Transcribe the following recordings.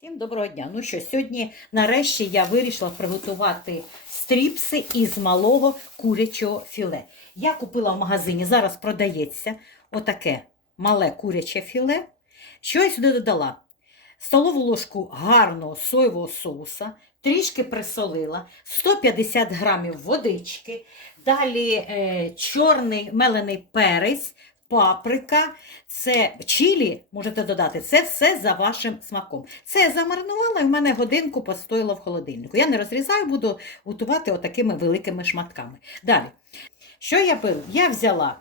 Всім доброго дня. Ну що, сьогодні нарешті я вирішила приготувати стріпси із малого курячого філе. Я купила в магазині, зараз продається отаке мале куряче філе. Що я сюди додала? Столову ложку гарного соєвого соуса, трішки присолила, 150 грамів водички, далі е, чорний мелений перець, паприка, це чилі, можете додати, це все за вашим смаком. Це я замаринувала і в мене годинку постояло в холодильнику. Я не розрізаю, буду готувати отакими великими шматками. Далі, що я беру? Я взяла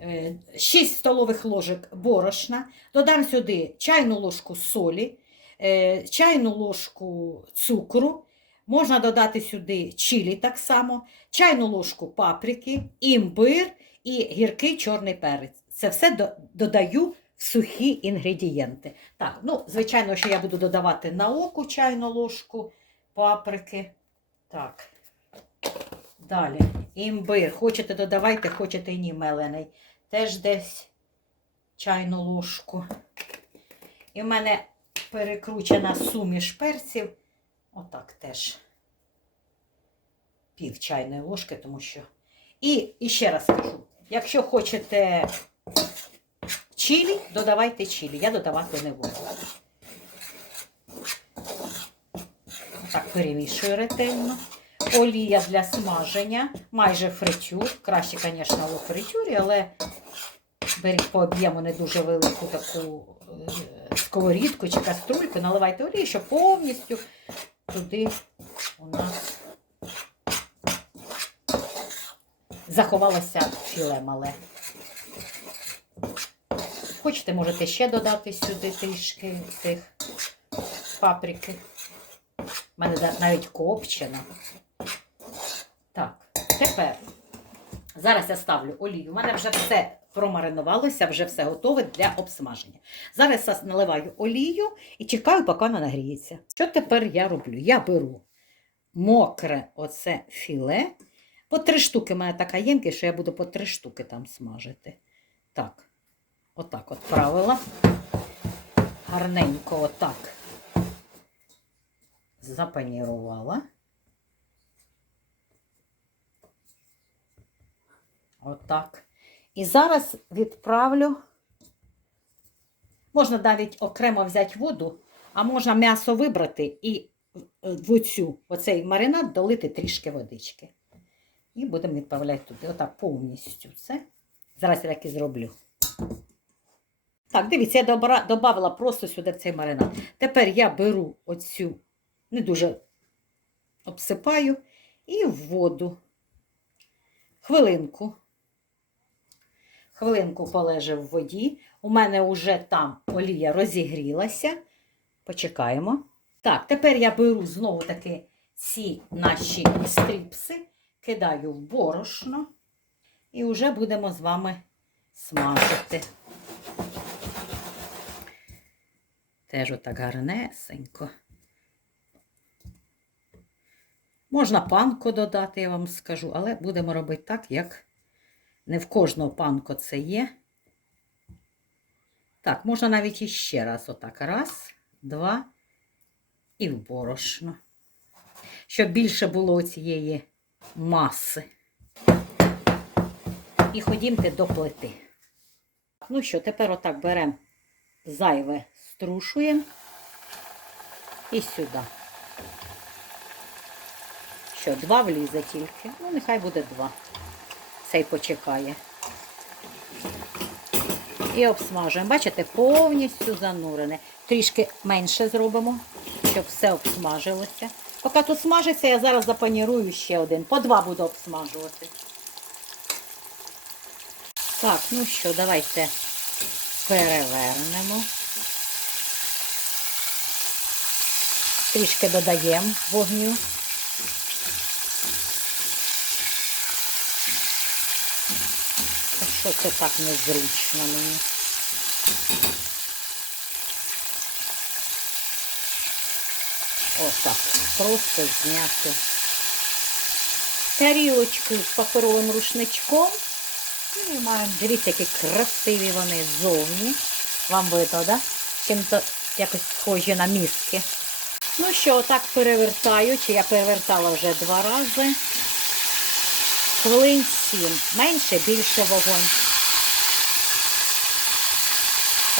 е, 6 столових ложок борошна, додам сюди чайну ложку солі, е, чайну ложку цукру. Можна додати сюди чилі так само, чайну ложку паприки, імбир і гіркий чорний перець. Це все до- додаю в сухі інгредієнти. Так, ну, звичайно, що я буду додавати на око чайну ложку паприки. Так. Далі. Імбир. Хочете додавайте, хочете ні мелений. Теж десь чайну ложку. І в мене перекручена суміш перців. Отак теж. Пів чайної ложки, тому що. І, і ще раз скажу, якщо хочете чилі, додавайте чилі. Я додавати не буду. Так, перемішую ретельно. Олія для смаження, майже фритюр. Краще, звісно, у фритюрі, але беріть по об'єму не дуже велику таку е, сковорідку чи каструльку, наливайте олію, щоб повністю туди у нас заховалося філе мале. Хочете, можете ще додати сюди трішки цих паприки. У мене навіть копчена. Так, тепер зараз я ставлю олію. У мене вже все промаринувалося, вже все готове для обсмаження. Зараз я наливаю олію і чекаю, поки вона нагріється. Що тепер я роблю? Я беру мокре оце філе. По три штуки в мене така ємкість, що я буду по три штуки там смажити. Так, отак от правила. Гарненько отак запанірувала. Отак. І зараз відправлю. Можна навіть окремо взяти воду, а можна м'ясо вибрати і в оцю, оцей маринад долити трішки водички. І будемо відправляти туди. Отак повністю це. Зараз я так і зроблю. Так, дивіться, я додавала просто сюди цей маринад. Тепер я беру оцю, не дуже обсипаю, і в воду. Хвилинку. Хвилинку полежи в воді. У мене вже там олія розігрілася. Почекаємо. Так, тепер я беру знову таки ці наші стріпси, кидаю в борошно і вже будемо з вами смажити. Теж отак гарнесенько. Можна панко додати, я вам скажу, але будемо робити так, як не в кожного панко це є. Так, можна навіть іще раз. Отак. Раз, два і в борошно. Щоб більше було цієї маси. І ходімте до плити. Ну що, тепер отак беремо зайве, струшуємо і сюди. Що, два влізе тільки? Ну, нехай буде два. Цей почекає. І обсмажуємо. Бачите, повністю занурене. Трішки менше зробимо, щоб все обсмажилося. Поки тут смажиться, я зараз запанірую ще один. По два буду обсмажувати. Так, ну що, давайте перевернемо. Трішки додаємо вогню. Що це так незручно мені? Отак. Просто зняти тарілочку з паперовим рушничком. І маємо, дивіться, які красиві вони ззовні. Вам видно, да? Чим-то якось схожі на мізки. Ну що, отак перевертаю, чи я перевертала вже два рази. Хвилин сім. Менше, більше вогонь.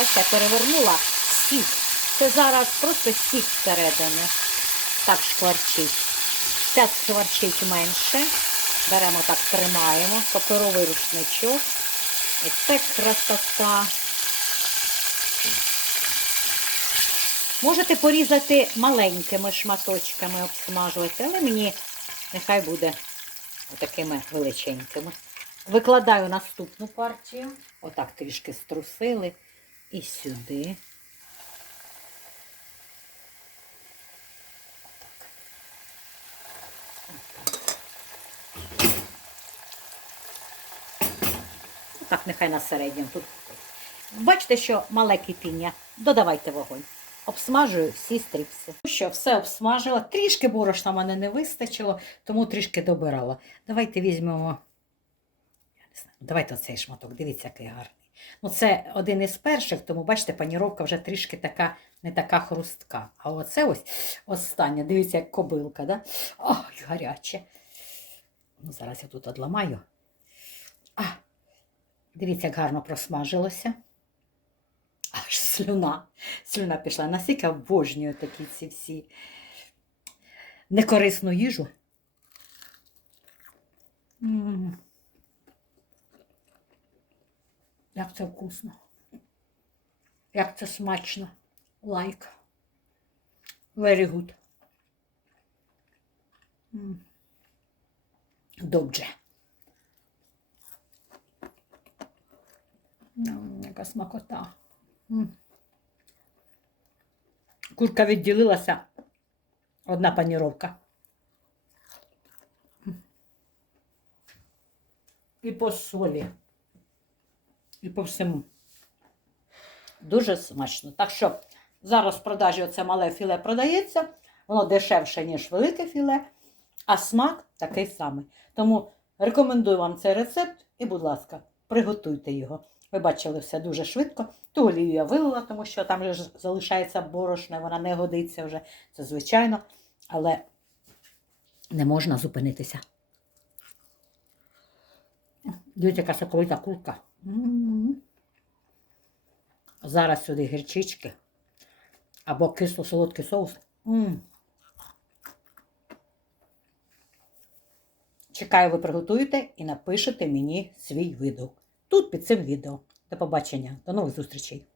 Ось я перевернула сік. Це зараз просто сік всередини. Так шкварчить. Це шкварчить менше. Беремо так, тримаємо, паперовий рушничок. І це красота. Можете порізати маленькими шматочками, обсмажувати, але мені нехай буде такими величенькими. Викладаю наступну партію. Отак трішки струсили. І сюди. Так, нехай на середньому. Тут. Бачите, що мале кипіння. Додавайте вогонь. Обсмажую всі стріпси. Ну що, все обсмажила. Трішки борошна мене не вистачило, тому трішки добирала. Давайте візьмемо. Я не знаю, давайте оцей шматок. Дивіться, який гарний. Ну, це один із перших, тому бачите, паніровка вже трішки така, не така хрустка. А оце ось остання. Дивіться, як кобилка, да? Ой, гаряче. Ну, зараз я тут одламаю. Дивіться, як гарно просмажилося. Аж слюна. Слюна пішла. Настільки обожнюю такі ці всі некорисну їжу. Як це вкусно. Як це смачно. Лайк. Very good. Добре. Яка смакота. Курка відділилася. Одна паніровка. І по солі. І по всьому. Дуже смачно. Так що зараз в продажі оце мале філе продається. Воно дешевше, ніж велике філе, а смак такий самий. Тому рекомендую вам цей рецепт і, будь ласка, приготуйте його. Ви бачили все дуже швидко. Ту олію я вилила, тому що там вже залишається борошна, вона не годиться вже. Це звичайно, але не можна зупинитися. Дивіться, яка соковита курка. Зараз сюди гірчички або кисло-солодкий соус. М. Чекаю, ви приготуєте і напишете мені свій відгук. Тут під цим відео. До побачення, до нових зустрічей!